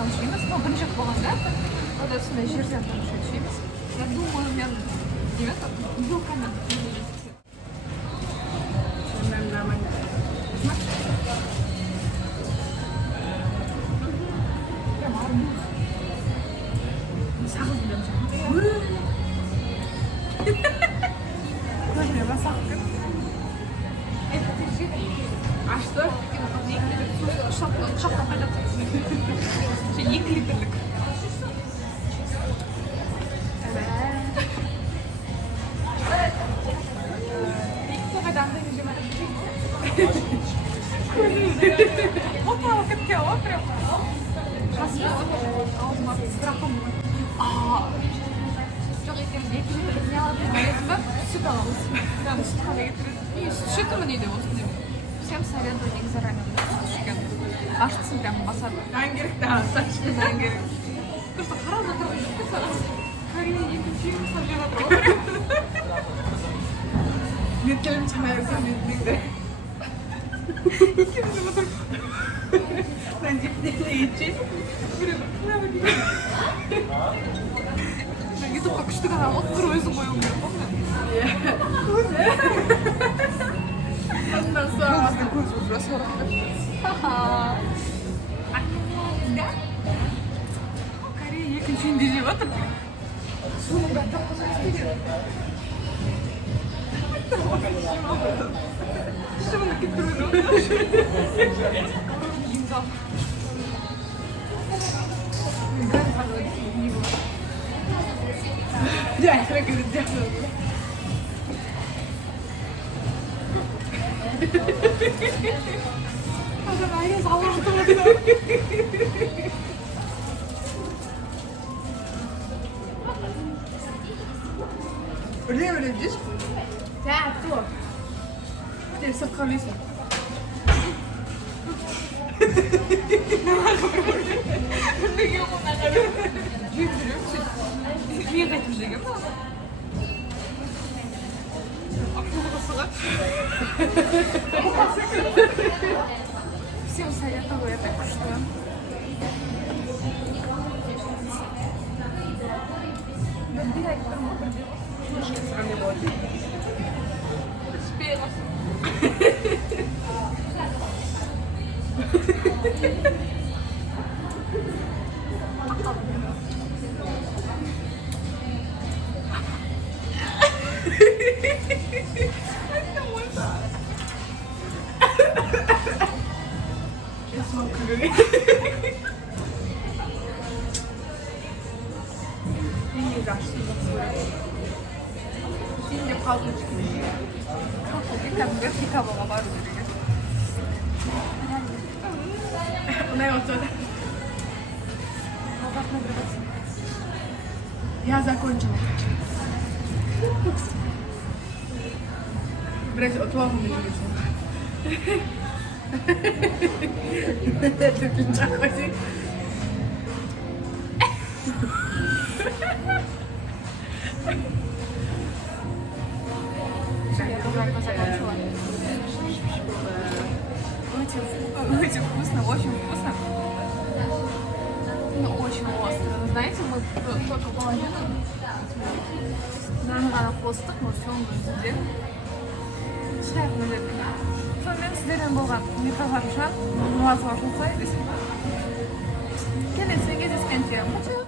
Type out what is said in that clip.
жеміс емес, но бірінші рет болғанда вот осындай жерден бірінші жейміз. Я думаю, мен неме белкамен Нормально. прям арбуз. Сағыз білем сен. Көзіне басақ кім? А что? Шақтан қайдап тұрсың. 2 литрлік. Вот она такая, вот прям. Аузыма страхом. Жоқ екен, 2 литрлік не алатын болесің ба? Сүт аламыз. Сүтқа да кетіреді. Сүті ме дейді осы деймін. Всем советую негізі заранее ішкен. Ашытсын прям басады. Нан керек да, сашты нан керек. Просто қарап отырмын. Корея екінші ұйымсап жеп отыр ғой прям. Мен тілім шамай өрсем менде. Екеуміз жеп отырмыз. Нан жеп етшейді. Ютубқа күшті канал болып бір өзің қоюың керек болды. Ondan sonra Көз burası orası. Kорея екінші үйінде жеп отыр. Соңында тапқыза істеген. Шыбыны кеткірмеді ғой. Имзал. ya creo que ya Adam herkes Allah'tan oldu. Öyle mi öyle diyorsun? Ya, кто? Ты сок колеса. Niye kaçıracağım? Всем советую это кушать. Немножко сравнивать. Успела. İyi yaşlıyım. Şimdi kalmış gibi. Bir kabama var böyle. Ona yok zaten. Обратно вернуться. Я закончила. Блять, отвал мне Это пинчак ходи. Я только закончила. Очень вкусно, очень вкусно. Ну, очень остро. Но знаете, мы только половину. Нам надо хвостық, мы все өңгізді. Шайық мөледі. Сонымен сіздермен болған микрофон үшін муаз вашын сай. Келесі кездескенше.